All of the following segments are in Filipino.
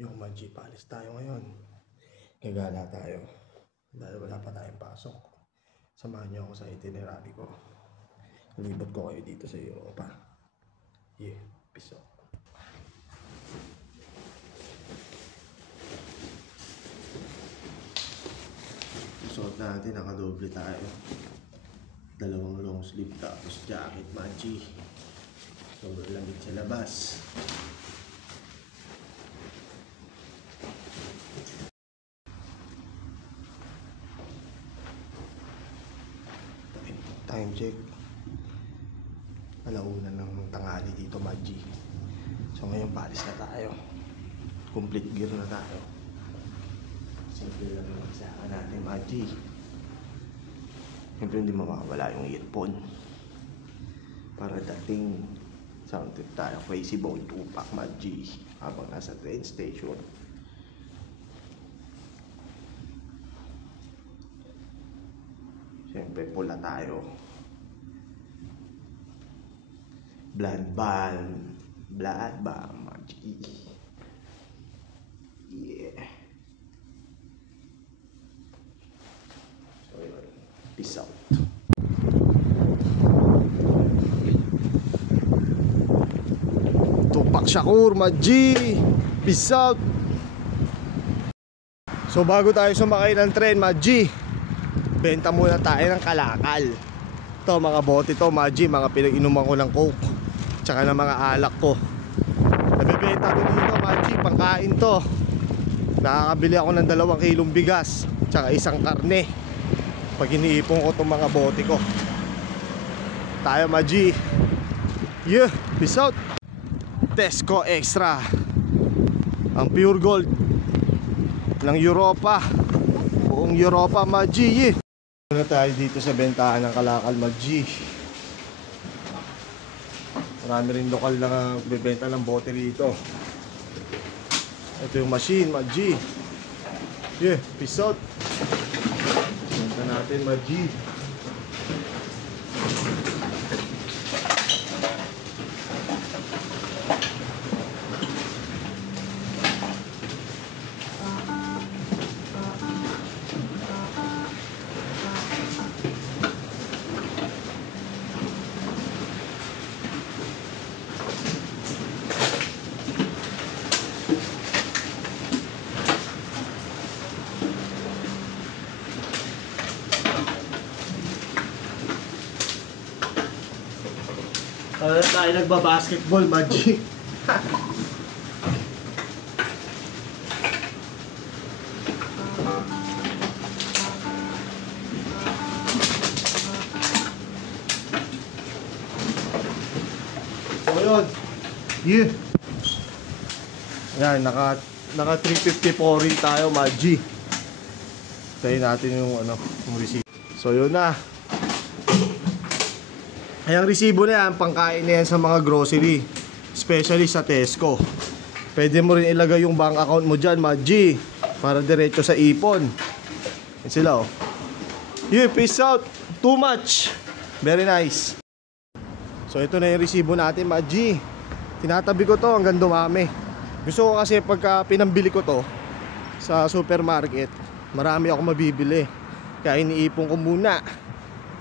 Yung Maggi, paalis tayo ngayon. Gagala tayo. Dahil wala pa tayong pasok. Samahan niyo ako sa itinerary ko. Libot ko kayo dito sa Europa. Yeah, peace out. Suot natin, nakadoble tayo. Dalawang long sleeve tapos jacket, Maggi. Sobrang lamig sa labas. Time check. Alauna ng tanghali dito, Maggi. So ngayon palis na tayo. Complete gear na tayo. Simple lang yung magsaka natin, Maggi. Siyempre hindi mawawala yung earphone. Para dating sound trip tayo. Crazy Bone Tupac, Maggi. Habang nasa train station. Siyempre pula tayo. Blood balm. Blood balm, Maggi. Yeah. So yun. Peace out. Tupac Shakur, Maggi. Peace out. So bago tayo sumakay ng tren, Maggi, benta muna tayo ng kalakal. Ito mga bote to, Maggi, mga pinag-inuman ko ng coke tsaka ng mga alak ko. Nabibenta ko dito, Maggi, pangkain to. Nakakabili ako ng 2 kilong bigas tsaka 1 karne pag iniipon ko itong mga bote ko. Tayo, Maggi. Yeah, peace out. Tesco Extra, ang pure gold ng Europa. Buong Europa, Maggi. Yeah. Na tayo dito sa bentahan ng kalakal, Maggi. Marami rin lokal na bebenta ng bote rito. Ito yung machine, Maggi. Yeah, peace out. Benta natin, Maggi. Tayo nagbabasketball, Maggi. So yun. Yeah. Yan, naka 354 rin tayo, Maggi. Tayo natin yung yung receipt. So yun na. Ay, ang resibo na yan, pangkain na yan sa mga grocery, especially sa Tesco. Pwede mo rin ilagay yung bank account mo dyan, Maggi, para diretso sa ipon. Yan sila, oh. Yeah, peace out. Too much. Very nice. So ito na yung resibo natin, Maggi. Tinatabi ko to hanggang dumami. Gusto ko kasi pagka pinambili ko to sa supermarket, marami ako mabibili. Kaya iniipon ko muna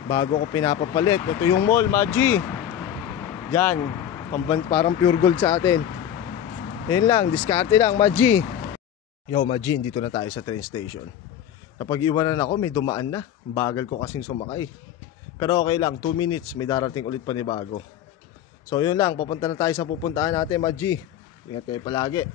bago ko pinapapalit. Ito yung mall, Maggi. Yan, parang pure gold sa atin. Yan lang, diskarte lang, Maggi. Yo, Maggi, dito na tayo sa train station. Napag-iwanan ako, may dumaan na. Bagal ko kasing sumakay. Pero okay lang, 2 minutes, may darating ulit pa ni bago. So yun lang, papunta na tayo sa pupuntahan natin, Maggi. Ingat kayo palagi.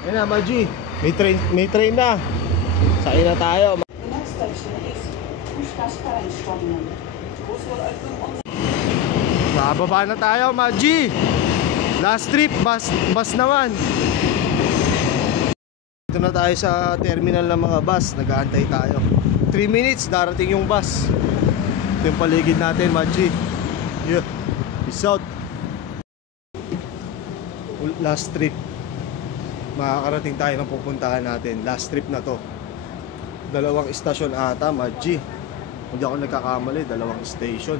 Ayun na, Maggi. May train na. Sakay na tayo. Bababa na tayo, Maggi. Last trip, bus naman. Dito na tayo sa terminal ng mga bus. Nag-aantay tayo. 3 minutes, darating yung bus. Ito yung paligid natin, Maji. Yeah. Peace out. Last trip. Makakarating tayo ng pupuntahan natin. Last trip na to. 2 istasyon ata, Maji. Hindi ako nagkakamali, 2 station.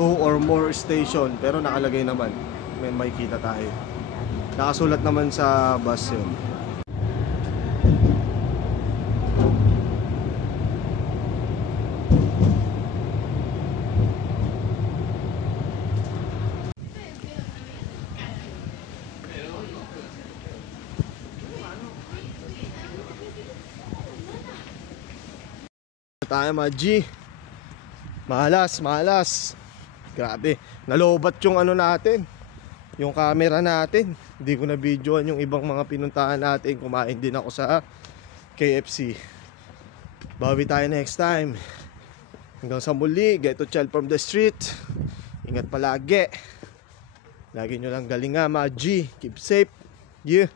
2 or more station. Pero nakalagay naman. May makikita tayo. Nakasulat naman sa bus yun. Tayo, Maji. Malas. Grabe, nalobat yung ano natin, yung camera natin. Hindi ko na videoan yung ibang mga pinuntahan natin. Kumain din ako sa KFC. Bawi tayo next time. Hanggang sa muli, get to child from the street. Ingat palagi. Lagi nyo lang galingan, Maji. Keep safe. Yeah.